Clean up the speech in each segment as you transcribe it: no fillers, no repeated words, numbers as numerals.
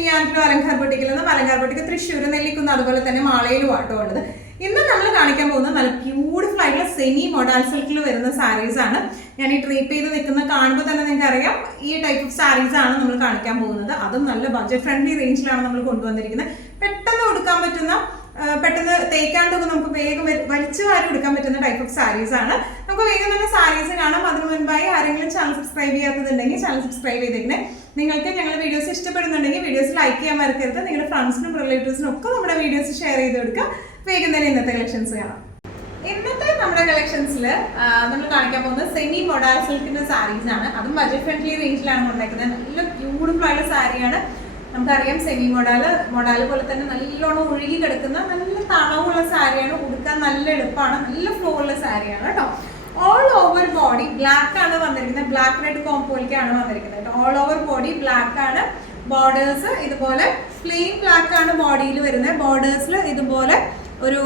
ട്രിനിയാൻഡിലും അലങ്കാർ ബൊട്ടിക്കിൽ നിന്നും അലങ്കാർ ബൊട്ടിക്ക് തൃശ്ശൂർ നെല്ലിക്കുന്ന അതുപോലെ തന്നെ മാളയിലും ആട്ടോ ഉള്ളത്. ഇന്ന് നമ്മൾ കാണിക്കാൻ പോകുന്നത് നല്ല ബ്യൂട്ടിഫുൾ ആയിട്ടുള്ള സെമി മൊഡാൽ സിൽക്കിൽ വരുന്ന സാരീസ് ആണ്. ഞാൻ ഈ ഡ്രീപ്പ് ചെയ്ത് നിൽക്കുന്ന കാണുമ്പോൾ തന്നെ നിങ്ങൾക്ക് അറിയാം ഈ ടൈപ്പ് ഓഫ് സാരീസ് ആണ് നമ്മൾ കാണിക്കാൻ പോകുന്നത്. അതും നല്ല ബഡ്ജറ്റ് ഫ്രണ്ട്ലി റേഞ്ചിലാണ് നമ്മൾ കൊണ്ടുവന്നിരിക്കുന്നത്. പെട്ടെന്ന് കൊടുക്കാൻ പറ്റുന്ന, പെട്ടെന്ന് തേക്കാണ്ടൊക്കെ നമുക്ക് വേഗം വലിച്ചു വാരി എടുക്കാൻ പറ്റുന്ന ടൈപ്പ് ഓഫ് സാരീസ് ആണ്. നമുക്ക് വേഗം തന്നെ സാരീസ് കാണാം. അതിന് മുൻപായി ആരെങ്കിലും ചാനൽ സബ്സ്ക്രൈബ് ചെയ്യാത്തതുണ്ടെങ്കിൽ ചാനൽ സബ്സ്ക്രൈബ് ചെയ്തേക്കണേ. നിങ്ങൾക്ക് ഞങ്ങളുടെ വീഡിയോസ് ഇഷ്ടപ്പെടുന്നുണ്ടെങ്കിൽ വീഡിയോസ് ലൈക്ക് ചെയ്യാൻ മറക്കരുത്. നിങ്ങളുടെ ഫ്രണ്ട്സിനും റിലേറ്റീവ്സിനും ഒക്കെ നമ്മുടെ വീഡിയോസ് ഷെയർ ചെയ്ത് കൊടുക്കുക. വേഗം തന്നെ ഇന്നത്തെ കളക്ഷൻസ് കാണാം. ഇന്നത്തെ നമ്മുടെ കളക്ഷൻസിൽ നമ്മൾ കാണിക്കാൻ പോകുന്നത് സെമി മൊഡാൽ സിൽക്കിന്റെ സാരീസ് ആണ്. അതും ബഡ്ജറ്റ് ഫ്രണ്ട്ലി റേഞ്ചിലാണ് ഉണ്ടാക്കുന്നത്. നല്ല ബ്യൂട്ടിഫുൾ ആയിട്ടുള്ള സാരിയാണ്. നമുക്കറിയാം സെമി മൊഡാൽ പോലെ തന്നെ നല്ലോണം ഒഴുകി കിടക്കുന്ന നല്ല തണവുള്ള സാരിയാണ്. ഉടുക്കാൻ നല്ല എളുപ്പമാണ്. നല്ല ഫ്ലോ ഉള്ള സാരിയാണ് കേട്ടോ. ഓൾ ഓവർ ബോഡി ബ്ലാക്ക് ആണ് വന്നിരിക്കുന്നത്. ബ്ലാക്ക് റെഡ് കോമ്പോയിലേക്കാണ് വന്നിരിക്കുന്നത്. ഓൾ ഓവർ ബോഡി ബ്ലാക്ക് ആണ്. ബോർഡേഴ്സ് ഇതുപോലെ പ്ലെയിൻ ബ്ലാക്ക് ആണ് ബോഡിയിൽ വരുന്നത്. ബോർഡേഴ്സിൽ ഇതുപോലെ ഒരു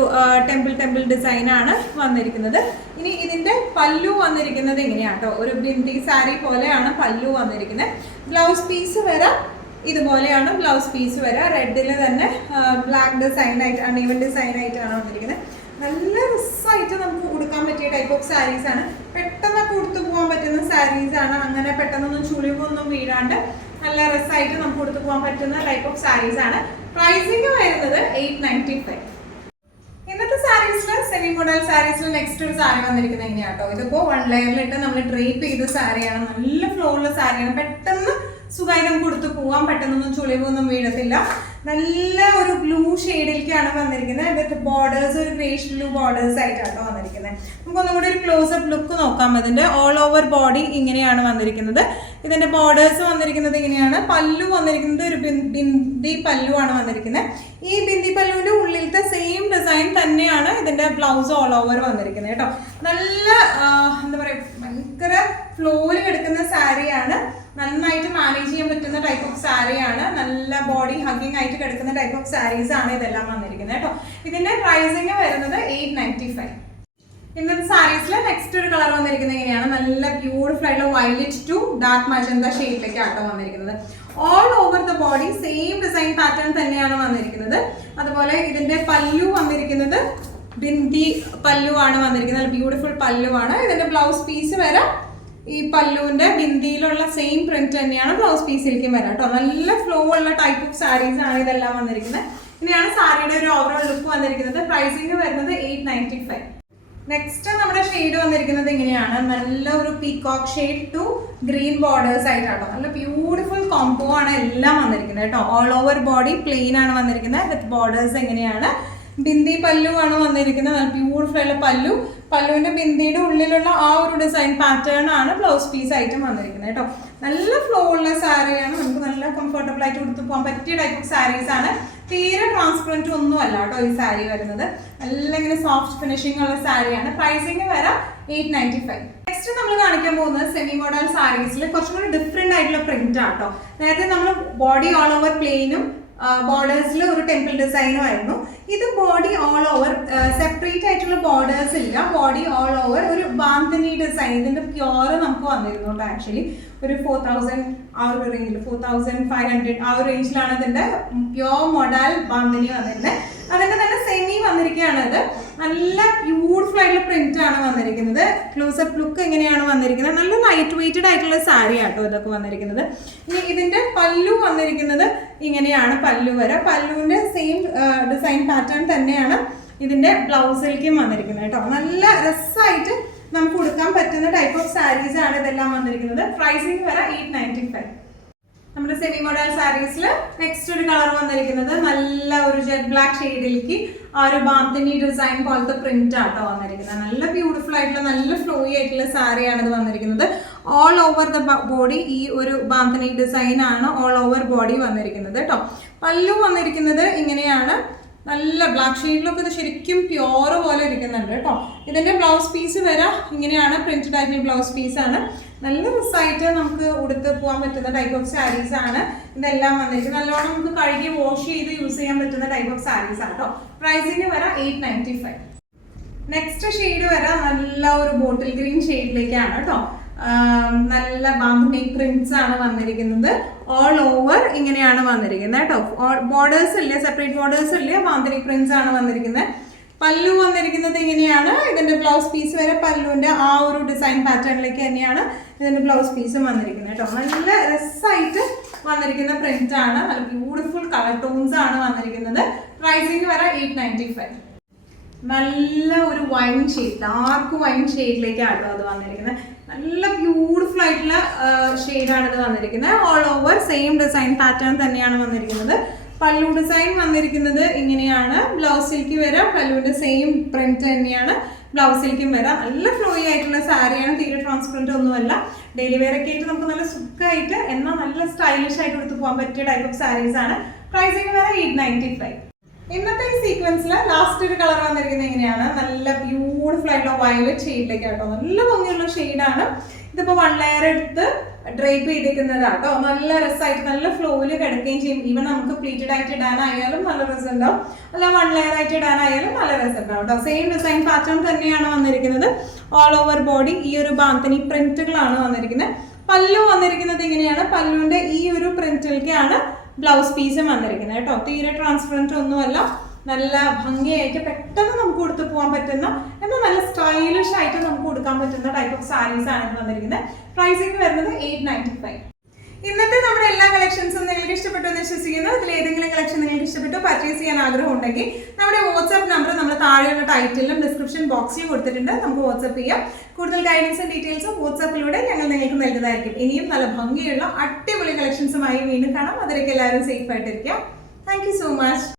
ടെമ്പിൾ ഡിസൈൻ ആണ് വന്നിരിക്കുന്നത്. ഇനി ഇതിന്റെ പല്ലു വന്നിരിക്കുന്നത് എങ്ങനെയാണ് കേട്ടോ, ഒരു ബിന്ദി സാരി പോലെയാണ് പല്ലു വന്നിരിക്കുന്നത്. ബ്ലൗസ് പീസ് വരെ ഇതുപോലെയാണ് ബ്ലൗസ് പീസ് വരെ. റെഡിൽ തന്നെ ബ്ലാക്ക് ഡിസൈൻ ആയിട്ടാണ്, ഈവൻ ഡിസൈൻ ആയിട്ടാണ് വന്നിരിക്കുന്നത്. നല്ല രസമായിട്ട് നമുക്ക് കൊടുക്കാൻ പറ്റിയ ടൈപ്പ് ഓഫ് സാരീസ് ആണ്. പെട്ടെന്നൊക്കെ കൊടുത്തു പോകാൻ പറ്റുന്ന സാരീസ് ആണ്. അങ്ങനെ പെട്ടെന്നൊന്നും ചുളിവൊന്നും വീഴാണ്ട് നല്ല രസമായിട്ട് നമുക്ക് കൊടുത്തു പോകാൻ പറ്റുന്ന ടൈപ്പ് ഓഫ് സാരീസ് ആണ്. പ്രൈസിങ് വരുന്നത് 895. ഇന്നത്തെ സാരീസിൽ സെമി മോഡൽ സാരീസിൽ നെക്സ്റ്റ് ഒരു സാരി വന്നിരിക്കുന്നത് എങ്ങനെയാട്ടോ, ഇതിപ്പോ 1 ലെയറിലിട്ട് നമ്മൾ ഡ്രേപ്പ് ചെയ്ത സാരിയാണ്. നല്ല ഫ്ലോ ഉള്ള സാരിയാണ്. പെട്ടെന്ന് സുഖമായി നമുക്ക് കൊടുത്തു പോവാൻ, പെട്ടെന്നൊന്നും ചുളിവൊന്നും വീഴത്തില്ല. നല്ല ഒരു ബ്ലൂ ഷെയ്ഡിലേക്കാണ് വന്നിരിക്കുന്നത്. വിത്ത് ബോർഡേഴ്സ് ഒരു ഗ്രേഷ് ബ്ലൂ ബോർഡേഴ്സ് ആയിട്ടാണ് വന്നിരിക്കുന്നത്. നമുക്കൊന്നും കൂടി ഒരു ക്ലോസപ്പ് ലുക്ക് നോക്കാം. അതിന്റെ ഓൾ ഓവർ ബോഡി ഇങ്ങനെയാണ് വന്നിരിക്കുന്നത്. ഇതിന്റെ ബോർഡേഴ്സ് വന്നിരിക്കുന്നത് ഇങ്ങനെയാണ്. പല്ലു വന്നിരിക്കുന്നത് ഒരു ബിന്ദി പല്ലു ആണ് വന്നിരിക്കുന്നത്. ഈ ബിന്ദി പല്ലുവിന്റെ ഉള്ളിലത്തെ സെയിം ഡിസൈൻ തന്നെയാണ് ഇതിന്റെ ബ്ലൗസ് ഓൾ ഓവർ വന്നിരിക്കുന്നത് കേട്ടോ. നല്ല എന്താ പറയാ, ഭയങ്കര ഫ്ലോയിൽ എടുക്കുന്ന സാരിയാണ്. നന്നായിട്ട് മാനേജ് ചെയ്യാൻ പറ്റുന്ന ടൈപ്പ് ഓഫ് സാരിയാണ്. നല്ല ബോഡി ഹഗ്ഗിങ് ആയിട്ട് കിടക്കുന്ന ടൈപ്പ് ഓഫ് സാരീസ് ആണ് ഇതെല്ലാം വന്നിരിക്കുന്നത് കേട്ടോ. ഇതിന്റെ പ്രൈസിങ് വരുന്നത് 895. ഇന്നത്തെ സാരീസിൽ നെക്സ്റ്റ് ഒരു കളർ വന്നിരിക്കുന്നത് എങ്ങനെയാണ്, നല്ല ബ്യൂട്ടിഫുൾ ആയിട്ടുള്ള വയലറ്റ് ടു ഡാർക്ക് മജന്ത ഷെയ്ഡിലേക്ക് ആട്ടോ വന്നിരിക്കുന്നത്. All over the body same design pattern തന്നെയാണ് വന്നിരിക്കുന്നത്. അതുപോലെ ഇതിന്റെ പല്ലു വന്നിരിക്കുന്നത് ബിന്ദി പല്ലു ആണ് വന്നിരിക്കുന്നത്. നല്ല ബ്യൂട്ടിഫുൾ പല്ലു ആണ്. ഇതിന്റെ ബ്ലൗസ് പീസ് വരെ ഈ പല്ലുവിന്റെ ബിന്ദിയിലുള്ള സെയിം പ്രിന്റ് തന്നെയാണ് ബ്ലൗസ് പീസിലേക്കും വരാം കേട്ടോ. നല്ല ഫ്ലോ ഉള്ള ടൈപ്പ് ഓഫ് സാരീസ് ആണ് ഇതെല്ലാം വന്നിരിക്കുന്നത്. ഇങ്ങനെയാണ് സാരിയുടെ ഒരു ഓവറോൾ ലുക്ക് വന്നിരിക്കുന്നത്. പ്രൈസിങ് വരുന്നത് 895. നെക്സ്റ്റ് നമ്മുടെ ഷെയ്ഡ് വന്നിരിക്കുന്നത് ഇങ്ങനെയാണ്. നല്ല ഒരു peacock shade to green borders ആയിട്ടാട്ടോ. നല്ല ബ്യൂട്ടിഫുൾ കോംബോ ആണ് എല്ലാം വന്നിരിക്കുന്നത് കേട്ടോ. ഓൾ ഓവർ ബോഡി പ്ലെയിൻ ആണ് വന്നിരിക്കുന്നത്. വിത്ത് ബോർഡേഴ്സ് എങ്ങനെയാണ്, ബിന്ദി പല്ലു ആണ് വന്നിരിക്കുന്നത്. നല്ല ബ്യൂട്ടിഫുൾ ആയിട്ടുള്ള പല്ലു. പല്ലുവിന്റെ ബിന്ദിയുടെ ഉള്ളിലുള്ള ആ ഒരു ഡിസൈൻ പാറ്റേൺ ആണ് ബ്ലൗസ് പീസ് ആയിട്ടും വന്നിരിക്കുന്നത് കേട്ടോ. നല്ല ഫ്ലോ ഉള്ള സാരിയാണ്. നമുക്ക് നല്ല കംഫർട്ടബിൾ ആയിട്ട് കൊടുത്തു പോകാൻ പറ്റിയ ടൈപ്പ് ഓഫ് സാരീസ് ആണ്. തീരെ ട്രാൻസ്പെറൻറ്റ് ഒന്നും അല്ല കേട്ടോ ഈ സാരി വരുന്നത്. നല്ല ഇങ്ങനെ സോഫ്റ്റ് ഫിനിഷിംഗ് ഉള്ള സാരിയാണ്. പ്രൈസിങ് വരാം 895. നെക്സ്റ്റ് നമ്മൾ കാണിക്കാൻ പോകുന്നത് സെമി മോഡൽ സാരീസിൽ കുറച്ചും കൂടി ഡിഫറെന്റ് ആയിട്ടുള്ള പ്രിന്റ് ആട്ടോ. നേരത്തെ നമ്മൾ ബോഡി ഓൾ ഓവർ പ്ലെയിനും ബോർഡേഴ്സിൽ ഒരു ടെമ്പിൾ ഡിസൈനും ആയിരുന്നു. ഇത് ബോഡി ഓൾ ഓവർ സെപ്പറേറ്റ് ആയിട്ടുള്ള ബോർഡേഴ്സ് ഇല്ല. ബോഡി ഓൾ ഓവർ ഒരു ബാന്തിനി ഡിസൈൻ. ഇതിന്റെ പ്യോർ നമുക്ക് വന്നിരുന്നു കേട്ടോ. ആക്ച്വലി ഒരു 4000 ആ ഒരു റേഞ്ചിൽ, 4500 ആ ഒരു റേഞ്ചിലാണ് ഇതിന്റെ പ്യോർ മോഡൽ ബാന്തിനി വന്നിരുന്നത്. അതിന്റെ തന്നെ സെമി വന്നിരിക്കുകയാണ്. ഇത് നല്ല ബ്യൂട്ടിഫുൾ ആയിട്ടുള്ള പ്രിന്റ് ആണ് വന്നിരിക്കുന്നത്. ക്ലോസപ്പ് ലുക്ക് എങ്ങനെയാണ് വന്നിരിക്കുന്നത്. നല്ല ലൈറ്റ് വെയ്റ്റഡ് ആയിട്ടുള്ള സാരി ആട്ടോ ഇതൊക്കെ വന്നിരിക്കുന്നത്. ഇനി ഇതിന്റെ പല്ലു വന്നിരിക്കുന്നത് ഇങ്ങനെയാണ്. പല്ലു വരെ പല്ലുവിന്റെ സെയിം ഡിസൈൻ പാറ്റേൺ തന്നെയാണ് ഇതിന്റെ ബ്ലൗസിലേക്കും വന്നിരിക്കുന്നത് കേട്ടോ. നല്ല രസമായിട്ട് നമുക്ക് കൊടുക്കാൻ പറ്റുന്ന ടൈപ്പ് ഓഫ് സാരീസ് ആണ് ഇതെല്ലാം വന്നിരിക്കുന്നത്. പ്രൈസിങ് വരെ 895. നമ്മുടെ സെമി മോഡൽ സാരീസിൽ നെക്സ്റ്റ് ഒരു കളർ വന്നിരിക്കുന്നത് നല്ല ഒരു ജെറ്റ് ബ്ലാക്ക് ഷെയ്ഡിലേക്ക് ആ ഒരു ബാന്തിനി ഡിസൈൻ പോലത്തെ പ്രിന്റ് ആട്ടോ വന്നിരിക്കുന്നത്. നല്ല ബ്യൂട്ടിഫുൾ ആയിട്ടുള്ള നല്ല ഫ്ലോയി ആയിട്ടുള്ള സാരിയാണ് ഇത് വന്നിരിക്കുന്നത്. ഓൾ ഓവർ ദ ബോഡി ഈ ഒരു ബാന്തിനി ഡിസൈൻ ആണ് ഓൾ ഓവർ ബോഡി വന്നിരിക്കുന്നത് കേട്ടോ. പല്ലു വന്നിരിക്കുന്നത് ഇങ്ങനെയാണ്. നല്ല ബ്ലാക്ക് ഷെയ്ഡിലൊക്കെ ഇത് ശരിക്കും പ്യോർ പോലെ ഇരിക്കുന്നുണ്ട് കേട്ടോ. ഇതിന്റെ ബ്ലൗസ് പീസ് വരെ ഇങ്ങനെയാണ്. പ്രിന്റഡ് ആയിട്ടുള്ള ബ്ലൗസ് പീസാണ്. നല്ല രസമായിട്ട് നമുക്ക് ഉടുത്ത് പോകാൻ പറ്റുന്ന ടൈപ്പ് ഓഫ് സാരീസ് ആണ് ഇതെല്ലാം വന്നിരിക്കുന്നത്. നല്ലോണം നമുക്ക് കഴുകി വാഷ് ചെയ്ത് യൂസ് ചെയ്യാൻ പറ്റുന്ന ടൈപ്പ് ഓഫ് സാരീസ് ആണ് കേട്ടോ. പ്രൈസിന് വരാം 895. നെക്സ്റ്റ് ഷെയ്ഡ് വരാം നല്ല ഒരു ബോട്ടിൽ ഗ്രീൻ ഷെയ്ഡിലേക്കാണ് കേട്ടോ. നല്ല ബാന്തിനി പ്രിന്റ്സ് ആണ് വന്നിരിക്കുന്നത്. ഓൾ ഓവർ ഇങ്ങനെയാണ് വന്നിരിക്കുന്നത് കേട്ടോ. ബോർഡേഴ്സ് ഇല്ലേ, സെപ്പറേറ്റ് ബോർഡേഴ്സ് ഇല്ലേ, ബാന്തിനി പ്രിന്റ്സ് ആണ് വന്നിരിക്കുന്നത്. പല്ലു വന്നിരിക്കുന്നത് ഇങ്ങനെയാണ്. ഇതിന്റെ ബ്ലൗസ് പീസ് വരെ പല്ലുവിന്റെ ആ ഒരു ഡിസൈൻ പാറ്റേണിലേക്ക് തന്നെയാണ് ഇതിന്റെ ബ്ലൗസ് പീസും വന്നിരിക്കുന്നത് കേട്ടോ. നല്ല രസമായിട്ട് വന്നിരിക്കുന്ന പ്രിന്റ് ആണ്. നല്ല ബ്യൂട്ടിഫുൾ കളർ ടോൺസ് ആണ് വന്നിരിക്കുന്നത്. പ്രൈസിങ് വരെ 895. നല്ല ഒരു വൈൻ ഷെയ്ഡ്, ഡാർക്ക് വൈൻ ഷെയ്ഡിലേക്കാണ് അത് വന്നിരിക്കുന്നത്. നല്ല ബ്യൂട്ടിഫുൾ ആയിട്ടുള്ള ഷെയ്ഡാണ് ഇത് വന്നിരിക്കുന്നത്. All over same design pattern തന്നെയാണ് വന്നിരിക്കുന്നത്. പല്ലു ഡിസൈൻ വന്നിരിക്കുന്നത് ഇങ്ങനെയാണ്. ബ്ലൗസിലേക്ക് വരാം, പല്ലുവിന്റെ സെയിം പ്രിന്റ് തന്നെയാണ് ബ്ലൗസിലേക്കും വരാം. നല്ല ഫ്ലോയി ആയിട്ടുള്ള സാരിയാണ്, തീരെ ട്രാൻസ്പെറന്റ് ഒന്നുമല്ല. ഡെയിലി വെയർ ഒക്കെ ആയിട്ട് നമുക്ക് നല്ല സുഖമായിട്ട് എന്നാൽ നല്ല സ്റ്റൈലിഷ് ആയിട്ട് എടുത്ത് പോകാൻ പറ്റിയ ടൈപ്പ് ഓഫ് സാരീസ് ആണ്. പ്രൈസിങ് വരെ 895. ഇന്നത്തെ ഈ സീക്വൻസിൽ ലാസ്റ്റ് ഒരു കളർ വന്നിരിക്കുന്നത് ഇങ്ങനെയാണ്. നല്ല ബ്യൂട്ടിഫുൾ ആയിട്ടുള്ള വയലറ്റ് ഷെയ്ഡിലേക്ക് കേട്ടോ. നല്ല ഭംഗിയുള്ള ഷെയ്ഡാണ്. ഇതിപ്പോൾ 1 ലെയർ എടുത്ത് ഡ്രൈപ്പ് ചെയ്തിരിക്കുന്നതാട്ടോ. നല്ല രസമായിട്ട് നല്ല ഫ്ലോയില് കിടക്കുകയും ചെയ്യും. ഈവൻ നമുക്ക് പ്ലീറ്റഡ് ആയിട്ട് ഇടാനായാലും നല്ല രസം ഉണ്ടാവും, അല്ല 1 ലെയർ ആയിട്ട് ഇടാനായാലും നല്ല രസം ഉണ്ടാവും കേട്ടോ. സെയിം ഡിസൈൻ പാറ്റേൺ തന്നെയാണ് വന്നിരിക്കുന്നത്. ഓൾ ഓവർ ബോഡി ഈ ഒരു ബാന്തിനി പ്രിന്റുകളാണ് വന്നിരിക്കുന്നത്. പല്ലു വന്നിരിക്കുന്നത് ഇങ്ങനെയാണ്. പല്ലുവിന്റെ ഈ ഒരു പ്രിന്റിലേക്കാണ് ബ്ലൗസ് പീസും വന്നിരിക്കുന്നത് കേട്ടോ. തീരെ ട്രാൻസ്പെറന്റ് ഒന്നുമല്ല, നല്ല ഭംഗിയായിട്ട് പെട്ടെന്ന് നമുക്ക് കൊടുത്തു പോകാൻ പറ്റുന്ന, എന്നാൽ നല്ല സ്റ്റൈലിഷ് ആയിട്ട് നമുക്ക് കൊടുക്കാൻ പറ്റുന്ന ടൈപ്പ് ഓഫ് സാരീസ് ആണ് ഇത് വന്നിരിക്കുന്നത്. പ്രൈസിങ് വരുന്നത് 895. ഇന്നത്തെ നമ്മുടെ എല്ലാ കളക്ഷൻസും നിങ്ങൾക്ക് ഇഷ്ടപ്പെട്ടു എന്ന് വിശ്വസിക്കുന്നു. ഇതിൽ ഏതെങ്കിലും കളക്ഷൻ നിങ്ങൾക്ക് ഇഷ്ടപ്പെട്ടു പർച്ചേസ് ചെയ്യാൻ ആഗ്രഹം ഉണ്ടെങ്കിൽ നമ്മുടെ വാട്സ്ആപ്പ് നമ്പർ നമ്മൾ താഴെയുള്ള ടൈറ്റിലും ഡിസ്ക്രിപ്ഷൻ ബോക്സിലും കൊടുത്തിട്ടുണ്ട്. നമുക്ക് വാട്സ്ആപ്പ് ചെയ്യാം. കൂടുതൽ ഗൈഡൻസും ഡീറ്റെയിൽസും വാട്സ്ആപ്പിലൂടെ ഞങ്ങൾ നിങ്ങൾക്ക് നൽകുന്നതായിരിക്കും. ഇനിയും നല്ല ഭംഗിയുള്ള അടിപൊളി കളക്ഷൻസുമായി വീണ്ടും കാണാം. അതിലേക്ക് എല്ലാവരും സേഫ് ആയിട്ടിരിക്കാം. Thank you so much.